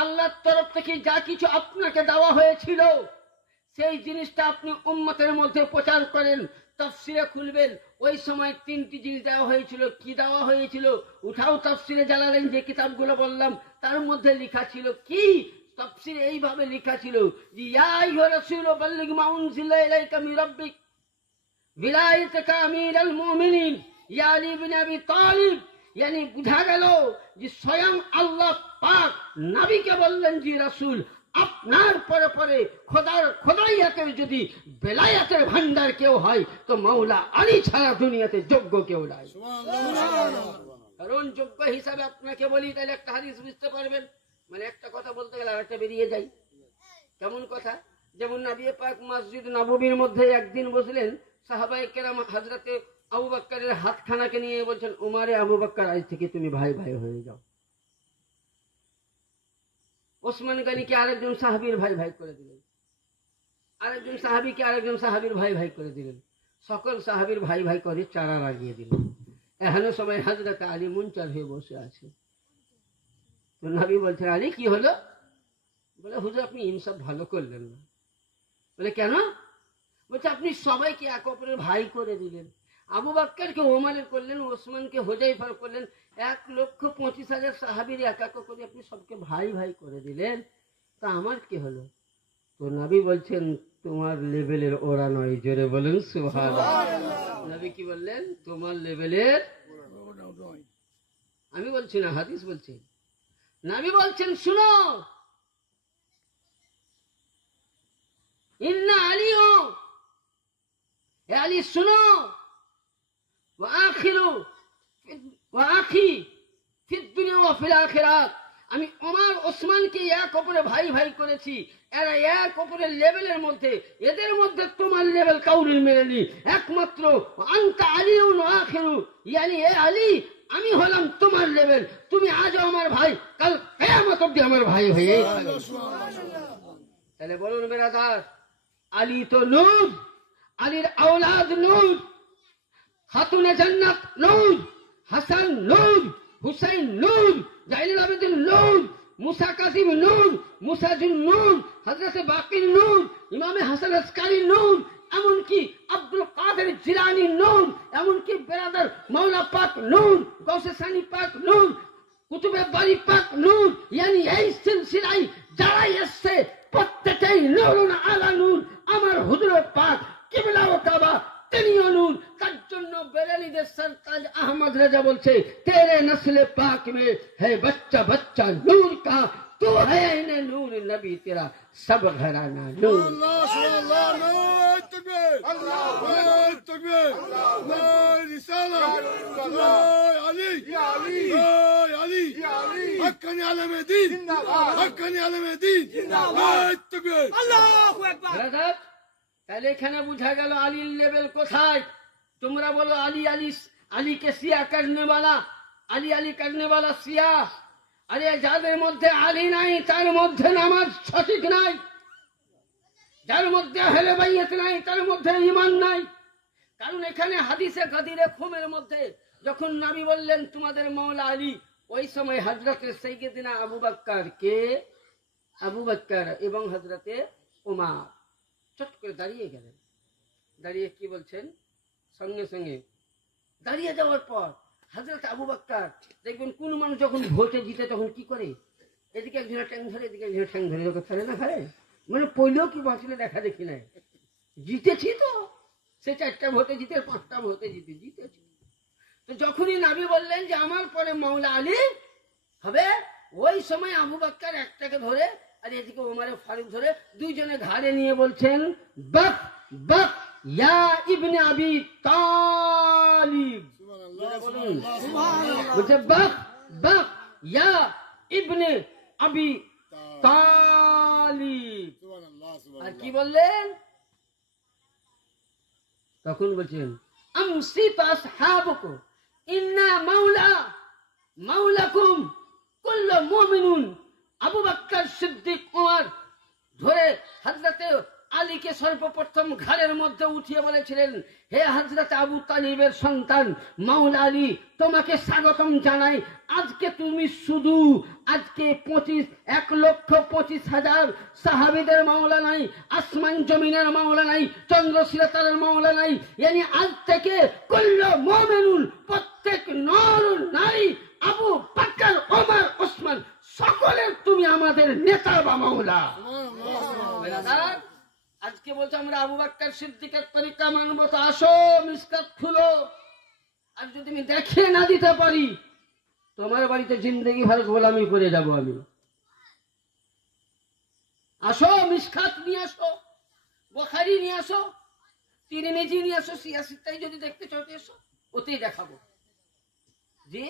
আল্লাহর তরফ থেকে যা কিছু আপনাকে দেওয়া হয়েছিল সেই জিনিসটা আপনি উম্মতের মধ্যে প্রচার করেন। তাফসিরে খুলবেন, ওই সময় 3টি জিনিস দেওয়া হয়েছিল। কি দেওয়া হয়েছিল? উঠাও তাফসিরে জালালাইন যে কিতাবগুলো বললাম, তার মধ্যে লেখা ছিল কি? তাফসিরে এইভাবে লেখা ছিল যে ইয়া আইয়ুহার রাসূল বাল্লিগ মা উনজিলা ইলাইকা মির রাব্বিক বিলায়াতুকা আমিরুল মুমিনিন ইয়া আলী ইবনে আবি তালিব। यानी बुझा गেল যে স্বয়ং আল্লাহ পাক নবীকে বললেন যে রাসূল, আপনার পরে পরে খোদাইয়াতের যদি বেলায়াতের ভান্ডার কেউ হয় তো মাওলা আলী ছাড়া দুনিয়াতে যোগ্য কেউ নাই। কারণ যোগ্য হিসাবে আপনাকে বলি, তাহলে একটা হাদিস বুঝতে পারবেন। মানে একটা কথা বলতে গেলে আরেকটা বেরিয়ে যায়। কেমন কথা? যেমন নবী পাক মসজিদ নববীর মধ্যে একদিন বসলেন, সাহাবায়ে কেরাম হযরতে আবু বকরের হাতখানাকে নিয়ে বলছেন, উমারে আবু বকর, আজ থেকে তুমি ভাই ভাই হয়ে যাও। ওসমান গনিকে আরেকজন সাহাবীর ভাই ভাই করে দিলেন, আরেকজন সাহাবীকে আরেকজন সাহাবীর ভাই ভাই করে দিলেন, সকল সাহাবীর ভাই ভাই করে চারা লাগিয়ে দিলেন। এখানে সবাই হযরত আলী মুনচার হয়ে বসে আছে। তো নবী বলছেন, আলী কি হলো? বলে, হুজুর আপনি ইনসাফ ভালো করলেন না। বলে, কেন? বলছে, আপনি সবাইকে এক অপরের ভাই করে দিলেন। আবু বকরকে ওমরের করলেন, ওসমানকে হুজাইফার করলেন, 1,25,000 সাহাবীর এক এক করে আপনি সবকে ভাই ভাই করে দিলেন। তা আমার কি হলো? তো নবী বলছেন, তোমার লেভেলের ওরা নয়। জোরে বলুন সুবহানাল্লাহ। নবী কি বললেন? তোমার লেভেলের। আমি বলছি না, হাদিস বলছি। নবী বলছেন, শুনো, ইন্না আলিও, এ আলী শুনো, আমি ওমর ওসমানকে এক অপরে ভাই ভাই করেছি, এরা এক অপরের লেভেলের মধ্যে, এদের মধ্যে তোমার লেভেল কাউরির মেলেনি, একমাত্র আনতা আলিউন আখিরু, ইয়ানি এ আলী আমি হলাম তোমার লেভেল, তুমি আজও আমার ভাই, কাল কিয়ামত অবধি আমার ভাই হয়ে থাকবে। তাহলে বলুন বেরাদার, আলী তো নূর, আলীর আওলাদ নূর, খাতুনে জান্নাত নূর, হাসান নূর, হুসাইন নূর, জাইনুল আবেদিন নূর, মুসা কাসিম নূর, মুসাজুন নূর, হযরত বাকির নূর, ইমামে হাসান আসকারি নূর, এমনকি আব্দুল কাদের জিলানী নূর, এমনকি বেরাদার মাওলা পাক নূর, গৌসে সানি পাক নূর, কুতুবে বারি পাক নূর, ইয়ানি এই সিলসিলায় যারা এসছে প্রত্যেকেই নূরুন আলা নূর। আমার হুজুর পাক কিবলা ও কাবা তিনিও নূর। তার জন্য বেরেলিদের সরতাজ আহমদ রেজা বলছে, তেরে নসলে পাক মে है बच्चा बच्चा नूर का, तू है ने नूर नबी तेरा सब घराना नूर। अल्लाह सुभान अल्लाह, तकबीर, अल्लाह तकबीर, अल्लाह रिसाला, अल्लाह अली, या अली, या अली, या अली, हक्कानी आलम दीन जिंदाबाद, हक्कानी आलम दीन जिंदाबाद, तकबीर, अल्लाहू আকবার। তাহলে এখানে বুঝা গেল আলীর লেভেল কোথায়। তোমরা বলো আলী আলী, আলীকে সিয়া করনে वाला, আলী আলী করনে वाला সিয়া। আরে যাদের মধ্যে আলী নাই তার মধ্যে নামাজ সঠিক নাই, যার মধ্যে আহলে বাইত নাই তার মধ্যে ঈমান নাই। কারণ এখানে হাদিসে গদিরে খুমের মধ্যে যখন নবী বললেন তোমাদের মাওলা আলী, ওই সময় হযরতে সাইয়্যিদিনা আবু বকর কে, আবু বকর এবং হযরতে ওমর চট করে দাঁড়িয়ে গেলেন। দাঁড়িয়ে কি বলছেন? সঙ্গে সঙ্গে দাঁড়িয়ে যাওয়ার পর হযরত আবু বকর দেখবেন কোন মানুষ যখন ভোটে জিতে তখন কি করে, এদিকে একজনের ট্যাং ধরে এদিকে একজনের ট্যাং ধরে যখন ছাড়ে না খায়, মানে পইলেও কি বাঁচলে দেখা দেখি নাই, জিতেছি তো সে 4টা ভোটে জিতে 5টা ভোটে জিতেছি। তো যখনই নবী বললেন যে আমার পরে মাওলা আলী হবে, ওই সময় আবু বকর একটাকে ধরে আর এদিকে ওমরে ফারুক ধরে দুইজনে ঘাড়ে নিয়ে বলছেন, বক বক ইয়া ইবনে আবি তালিব। বলছে বক বক ইয়া ইবনে আবি তালিব। আর কি বললেন তখন? বলছেন আমসিত আসহাবুকুম ইন্না মাওলা মাওলাকুম কুল্লু মুমিনুন। আবু বকর সিদ্দিক ওমর ধরে হযরতে আলীকে সর্বপ্রথম ঘাড়ের মধ্যে উঠিয়ে বলেছিলেন, হে হযরত আবু তালিবের সন্তান মাওলা আলী, তোমাকে স্বাগতম জানাই। আজকে তুমি শুধু আজকে 1,25,000 সাহাবীদের মাওলা নাই, আসমান জমিনের মাওলা নাই, চন্দ্র সিতারার মাওলা নাই, ইয়ানি আজ থেকে কুল্লু মুমিনুন, প্রত্যেক নর নারী আবু বকর ওমর ওসমান সকলের তুমি আমাদের নেতা বা মাওলা। আজকে বলছে আমরা আবু বকর সিদ্দিকের তরিকা মানবো, তো আসো মিসকাত খুলো। আর যদি আমি দেখিয়ে না দিতে পারি তোমার বাড়িতে জিন্দগি ভর গোলামি করে যাব আমি। আসো, মিশকাত নিয়ে আসো, বুখারী নিয়ে আসো, তিরমিজি নিয়ে আসো, সিয়াসিতাই যদি দেখতে চাও এসো, ওতেই দেখাবো। জি,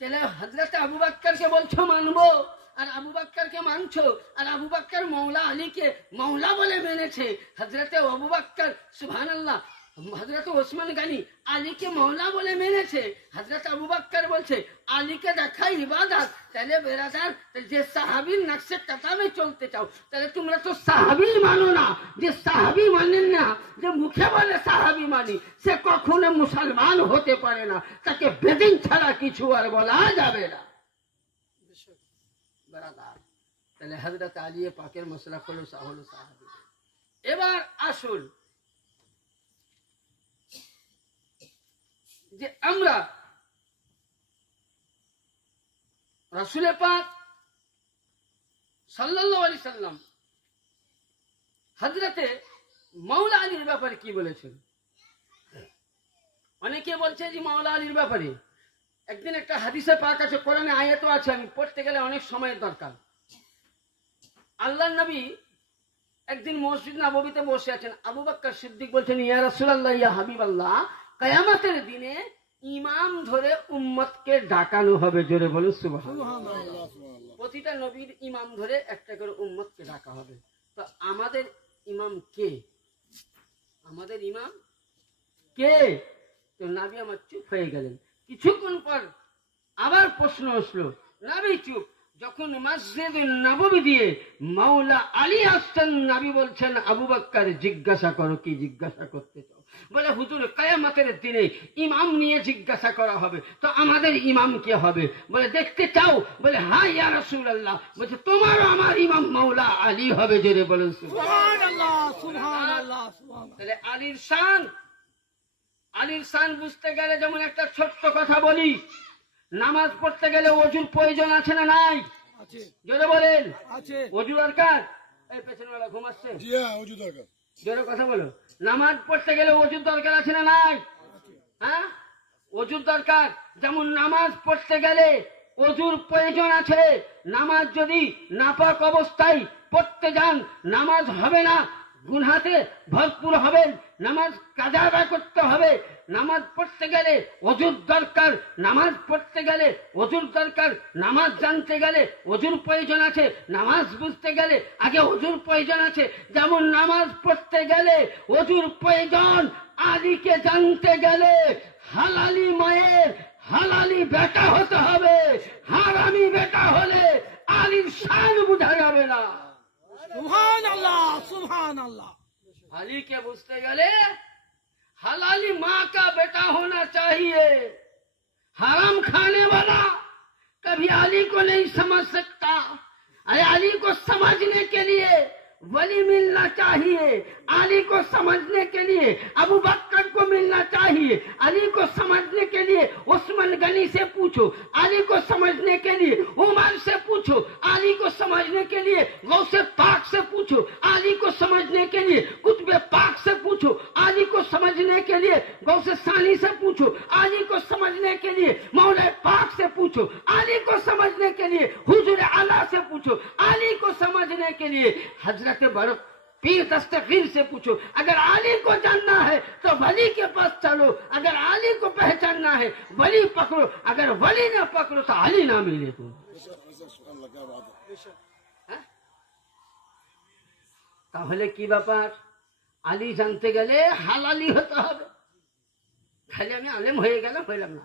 তাহলে হযরত আবু বকরকে বলছো মানবো, আর আবু বকরকে মানছো, আর আবু বকর মৌলা আলীকে মৌলা বলে মেনেছে। হযরত আবু বকর সুবহানাল্লাহ, হযরত ওসমান গনি আলীকে মৌলা বলে মেনেছে। হযরত আবু বকর বলছে আলীকে দেখাই ইবাদত। তাহলে বেরাদার, যে সাহাবীর নকশে কদমে চলতে চাও, তাহলে তোমরা তো সাহাবী মানো না। যে সাহাবী মানেন না, যে মুখে বলে সাহাবী মানি, সে কখনো মুসলমান হতে পারে না। তাকে বেদিন ছাড়া কিছু আর বলা যাবে না। বেরাদার, তাহলে হযরত আলী পাকের মশলা হলো সাহাবী। এবার আসুন যে আমরা রাসূল পাক সাল্লাল্লাহু আলাইহি সাল্লাম হযরতে মাওলা আলীর ব্যাপারে কি বলেছেন। অনেকে বলছে যে মাওলা আলীর ব্যাপারে একদিন একটা হাদিসে পাক আছে, কোরআনে আয়াতও আছে, আমি পড়তে গেলে অনেক সময়ের দরকার। আল্লাহর নবী একদিন মসজিদ নববীতে বসে আছেন। আবু বকর সিদ্দিক বলছেন, ইয়া রাসূলুল্লাহ, ইয়া হাবিবাল্লাহ, কিয়ামতের দিনে ইমাম ধরে উম্মতকে ডাকানো হবে। জোরে বলুন সুবহানাল্লাহ। প্রতিটা নবীর ইমাম ধরে একটা করে উম্মতকে ডাকা হবে। তো আমাদের ইমাম কে? আমাদের ইমাম কে? তো নবী আমার চুপ হয়ে গেলেন। কিছুক্ষণ পর আবার প্রশ্ন আসলো, নবী চুপ। যখন মসজিদ নববী দিয়ে মাওলা আলী আসছেন, নবী বলছেন, আবু বকর জিজ্ঞাসা করো, কি জিজ্ঞাসা করতে চাও? বলে, হুজুর কিয়ামতের দিনে ইমাম নিয়ে জিজ্ঞাসা করা হবে, তো আমাদের ইমাম কে হবে? বলে, দেখতে চাও? বলে, হ্যাঁ ইয়া রাসূলুল্লাহ। বলছে, তোমারও আমার ইমাম মাওলা আলী হবে। জোরে বলুন সুবহানাল্লাহ, সুবহানাল্লাহ, সুবহানাল্লাহ। তাহলে আলীর শান বুঝতে গেলে যেমন একটা ছোট্ট কথা বলি, নামাজ পড়তে গেলে ওযুর প্রয়োজন আছে না নাই? আছে। জোরে বলেন, আছে। ওযু দরকার? এই পেছনওয়ালা ঘুমাচ্ছে। জি হ্যাঁ, ওযু দরকার। জোরে কথা বলো। নামাজ পড়তে গেলে ওযুর দরকার আছে না নাই? হ্যাঁ, ওযুর দরকার। যেমন নামাজ পড়তে গেলে ওযুর প্রয়োজন আছে। নামাজ যদি নাপাক অবস্থায় পড়তে যান, নামাজ হবে না, গুনাহতে ভরপুর হবেন। নামাজ কাজা আদায় করতে হবে। নামাজ পড়তে গেলে ওযুর দরকার। নামাজ পড়তে গেলে ওযুর দরকার। নামাজ জানতে গেলে ওযুর প্রয়োজন আছে। নামাজ বুঝতে গেলে আগে ওযুর প্রয়োজন আছে। যেমন নামাজ পড়তে গেলে ওযুর প্রয়োজন, আলীকে জানতে গেলে হালালি মায়ের হালালি বেটা হতে হবে। হারামি বেটা হলে আলীর শান বোঝা যাবে না। সুবহানাল্লাহ, সুবহানাল্লাহ। अली के बुझते गले हलाली माँ का बेटा होना चाहिए। हराम खाने वाला कभी अली को नहीं समझ सकता। अरे अली को समझने के लिए वली मिलना चाहिए। अली को समझने के लिए अबू बकर को मिलना चाहिए। अली को समझने के लिए उस्मान गनी से पूछो। अली को समझने के लिए उमर से पूछो। अली को समझने के लिए गौसे पाक से पूछो। अली को समझने के लिए कुतुबे पाक से पूछो। अली को समझने के लिए गौसे सानी से पूछो। अली को समझने के लिए मौला पाक से पूछो। अली को समझने के लिए हुजूर आला से पूछो। अली को समझने के लिए हजरत बड़ो पीर दस्तगीर से पूछो। अगर आली को जानना है तो वली के पास चलो। अगर आली को पहचानना है वली पकड़ो। अगर वली ना पकड़ो तो आली ना मिले तुम। তাহলে কি ব্যাপার? আলী জানতে গেলে হালালি হতে হবে। খালি আমি আলেম হয়ে গেলাম, হইলাম না।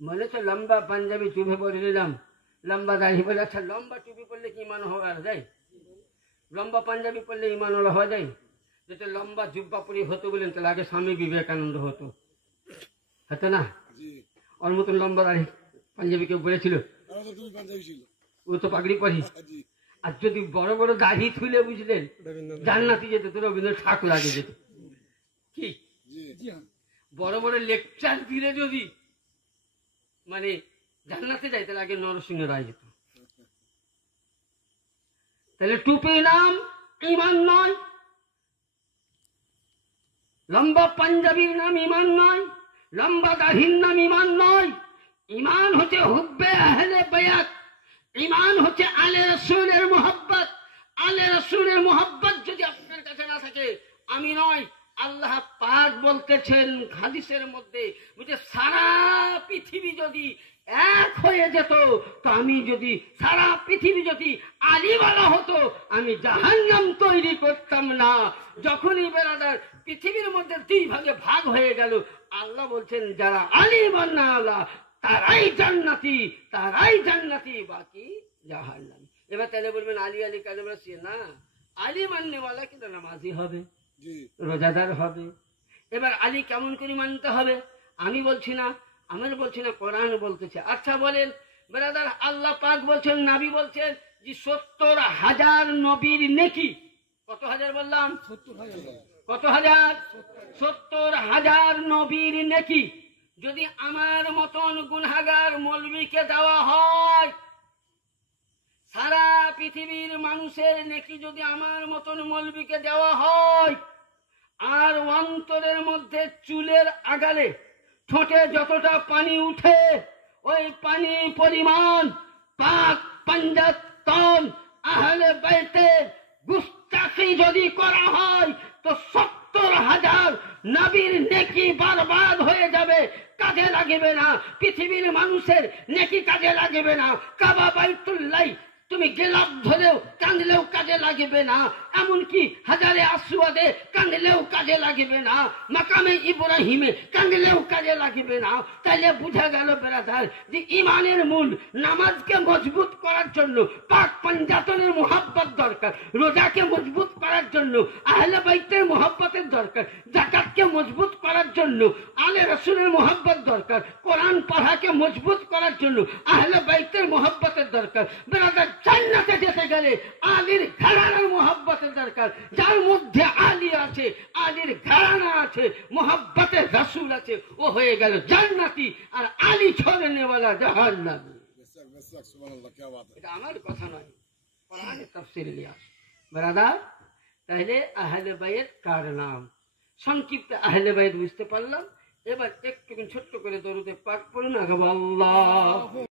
মনে তো লম্বা পাঞ্জাবি টুপি পরে নিলাম, লম্বা দাড়ি পরে। আচ্ছা, লম্বা টুপি পরলে কি ইমান হওয়া যায়? লম্বা পাঞ্জাবি পরলে ইমান ওলা হওয়া যায়? যেটা লম্বা জুব্বা পরি হতো বলেন, তাহলে আগে স্বামী বিবেকানন্দ হতো, হতো না? ওর মতন লম্বা দাড়ি পাঞ্জাবি কেউ পরেছিল? ও তো পাগড়ি পরি। আর যদি বড় বড় দাড়ি তুলে, বুঝলেন, জান্নাতি যেত, তো রবীন্দ্রনাথ ঠাকুর আগে যেত। কি বড় বড় লেকচার দিলে যদি মানে জান্নাতে যায়, তাহলে আগে নরসিংহ রায় যেত। তাহলে টুপি নাম ইমান নয়, লম্বা পাঞ্জাবির নাম ইমান নয়, লম্বা দাড়ির নাম ইমান নয়। ইমান হচ্ছে হুব্বে আহলে বায়াত। ঈমান হচ্ছে আলে রাসূলের মুহাব্বত। আলে রাসূলের মুহাব্বত যদি আপনার কাছে না থাকে, আমি নয়, আল্লাহ পাক বলতেছেন হাদিসের মধ্যে, বুঝে সারা পৃথিবী যদি এক হয়ে যেত, তো আমি যদি সারা পৃথিবী যদি আলীওয়ালা হতো, আমি জাহান্নাম তৈরি করতাম না। যখনই বেরাদার পৃথিবীর মধ্যে দুই ভাগে ভাগ হয়ে গেল, আল্লাহ বলছেন যারা আলী বান্না আল্লাহ তারাই জান্নাতি, তারাই জান্নাতি, বাকি জাহান্নামী। এবার তাহলে বলবেন আলী আলী কাজে বলছি না, আলী মাননেওয়ালা কিন্তু নামাজি হবে, রোজাদার হবে। এবার আলী কেমন করে মানতে হবে? আমি বলছি না, আমার বলছি না, কোরআন বলতেছে। আচ্ছা বলেন ব্রাদার, আল্লাহ পাক বলছেন, নবী বলছেন যে 70,000 নবীর নেকি। কত হাজার বললাম? 70,000। কত হাজার? 70,000 নবীর নেকি যদি আমার মতন গুনাহগার মৌলবীকে দেওয়া হয়, সারা পৃথিবীর মানুষের নেকি যদি আমার মতন মৌলবীকে দেওয়া হয়, আর অন্তরের মধ্যে চুলের আগালে ঠোঁটে যতটা পানি উঠে, ওই পানি পরিমাণ পাক পঞ্জাতন আহলে বাইতের গুস্তাখি যদি করা হয়, তো 70,000 নবীর নেকি বরবাদ হয়ে যাবে, কাজে লাগবে না। পৃথিবীর মানুষের নেকি কাজে লাগবে না। কাবা বাইতুল্লাহ তুমি গেলাপ ধরেও কাঁদলেও কাজে লাগবে না, এমনকি হাজারে আসওয়াদে কাঁদলেও কাজে লাগবে না, মাকামে ইব্রাহিমে কাঁদলেও কাজে লাগবে না। তাইলে বুঝা গেল ব্রাদার যে ইমানের মূল নামাজকে মজবুত করার জন্য পাক পঞ্জাতনের মুহাব্বত দরকার, রোজাকে মজবুত করার জন্য আহলে বাইতের মুহাব্বতের দরকার, যাকাতকে মজবুত করার জন্য আলে রাসূলের মুহাব্বত দরকার, কোরআন পড়াকে মজবুত করার জন্য আহলে বাইতের মুহাব্বতের দরকার। ব্রাদার জান্নাতে যেতে গেলে আলীর ঘরানার মুহাব্বতের দরকার। যার মধ্যে আলী আছে, আলীর ঘরানা আছে, মুহাব্বতের রাসূল আছে, ও হয়ে গেল জান্নাতি, আর আলী ছড়নেওয়ালা জাহান্নামী। এটা আমার কথা নয়, কোরআনের তাফসীরে লিয়া আছে ব্রাদার। তাহলে আহলে বাইত কার নাম? সংক্ষিপ্ত আহলে বাইত বুঝতে পারলাম। এবার একটু ছোট্ট করে দরুদে পাক পড়ুন। আল্লাহ